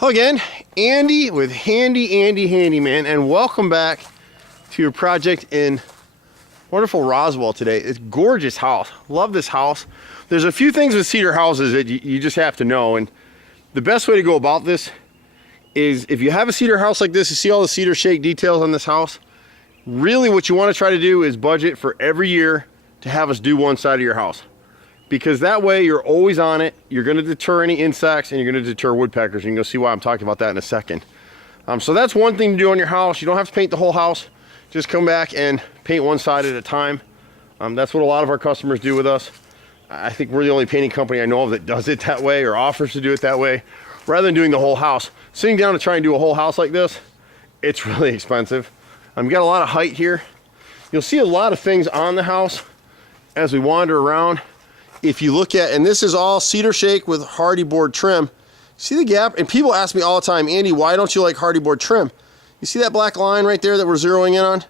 Hello again, Andy with Handy Andy Handyman, and welcome back to your project in wonderful Roswell today. It's a gorgeous house. Love this house. There's a few things with cedar houses that you just have to know, and the best way to go about this is if you have a cedar house like this, you see all the cedar shake details on this house, really what you want to try to do is budget for every year to have us do one side of your house. Because that way you're always on it, you're going to deter any insects, and you're going to deter woodpeckers, and you'll see why I'm talking about that in a second. So that's one thing to do on your house. You don't have to paint the whole house. Just come back and paint one side at a time. That's what a lot of our customers do with us. I think we're the only painting company I know of that does it that way or offers to do it that way, rather than doing the whole house. Sitting down to try and do a whole house like this, it's really expensive. You got a lot of height here. You'll see a lot of things on the house as we wander around. If you look at, and this is all cedar shake with hardy board trim, see the gap? And people ask me all the time, Andy, why don't you like hardy board trim? You see that black line right there that we're zeroing in on?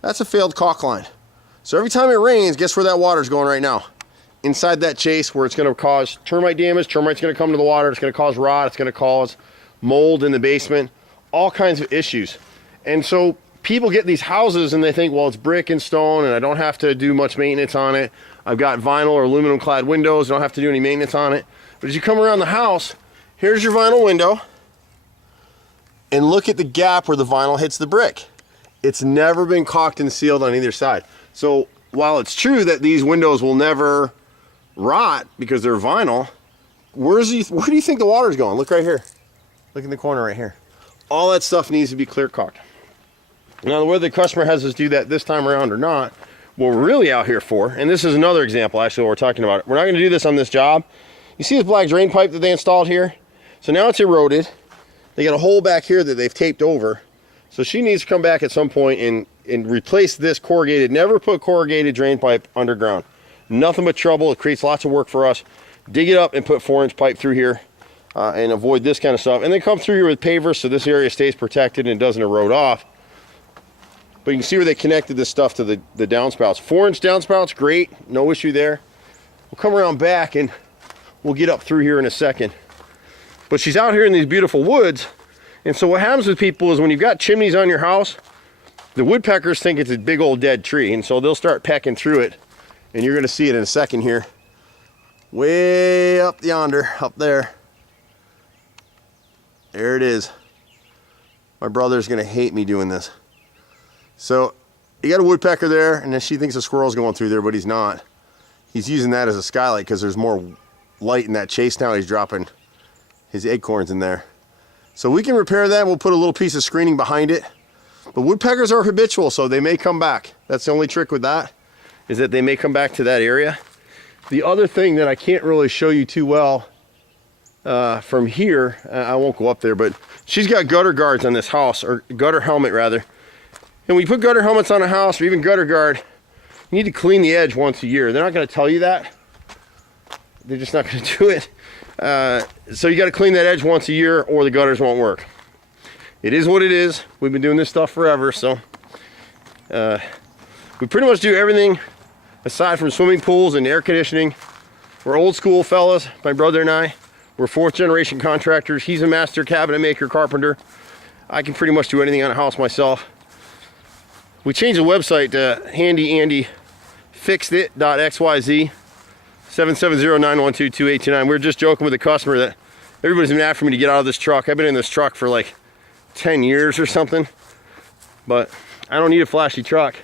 That's a failed caulk line. So every time it rains, guess where that water's going right now? Inside that chase, where it's going to cause termite damage. Termite's going to come to the water. It's going to cause rot. It's going to cause mold in the basement. All kinds of issues. And so people get these houses and they think, well, it's brick and stone and I don't have to do much maintenance on it. I've got vinyl or aluminum clad windows. I don't have to do any maintenance on it. But as you come around the house, here's your vinyl window. And look at the gap where the vinyl hits the brick. It's never been caulked and sealed on either side. So while it's true that these windows will never rot because they're vinyl, where do you think the water's going? Look right here. Look in the corner right here. All that stuff needs to be clear caulked. Now, whether the customer has us do that this time around or not, what we're really out here for, and this is another example actually what we're talking about. We're not going to do this on this job. You see this black drain pipe that they installed here? So now it's eroded. They got a hole back here that they've taped over. So she needs to come back at some point and replace this corrugated. Never put corrugated drain pipe underground. Nothing but trouble. It creates lots of work for us. Dig it up and put 4-inch pipe through here and avoid this kind of stuff. And then come through here with pavers so this area stays protected and doesn't erode off. But you can see where they connected this stuff to the downspouts. 4-inch downspouts, great, no issue there. We'll come around back and we'll get up through here in a second. But she's out here in these beautiful woods. And so what happens with people is when you've got chimneys on your house, the woodpeckers think it's a big old dead tree. And so they'll start pecking through it. And you're gonna see it in a second here. Way up yonder, up there. There it is. My brother's gonna hate me doing this. So you got a woodpecker there, and then she thinks a squirrel's going through there, but he's not. He's using that as a skylight because there's more light in that chase now. He's dropping his acorns in there. So we can repair that. We'll put a little piece of screening behind it. But woodpeckers are habitual, so they may come back. That's the only trick with that, is that they may come back to that area. The other thing that I can't really show you too well from here, I won't go up there, but she's got gutter guards on this house, or gutter helmet rather. And when you put gutter helmets on a house, or even gutter guard, you need to clean the edge once a year. They're not going to tell you that. They're just not going to do it. So you got to clean that edge once a year, or the gutters won't work. It is what it is. We've been doing this stuff forever, so we pretty much do everything aside from swimming pools and air conditioning. We're old school fellas, my brother and I. We're 4th generation contractors. He's a master cabinet maker, carpenter. I can pretty much do anything on a house myself. We changed the website to HandyAndyFixedIt.xyz 770-912-2829. We were just joking with the customer that everybody's been after me to get out of this truck. I've been in this truck for like 10 years or something, but I don't need a flashy truck.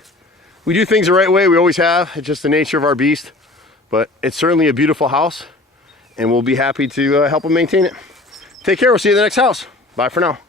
We do things the right way. We always have. It's just the nature of our beast, but it's certainly a beautiful house, and we'll be happy to help them maintain it. Take care. We'll see you in the next house. Bye for now.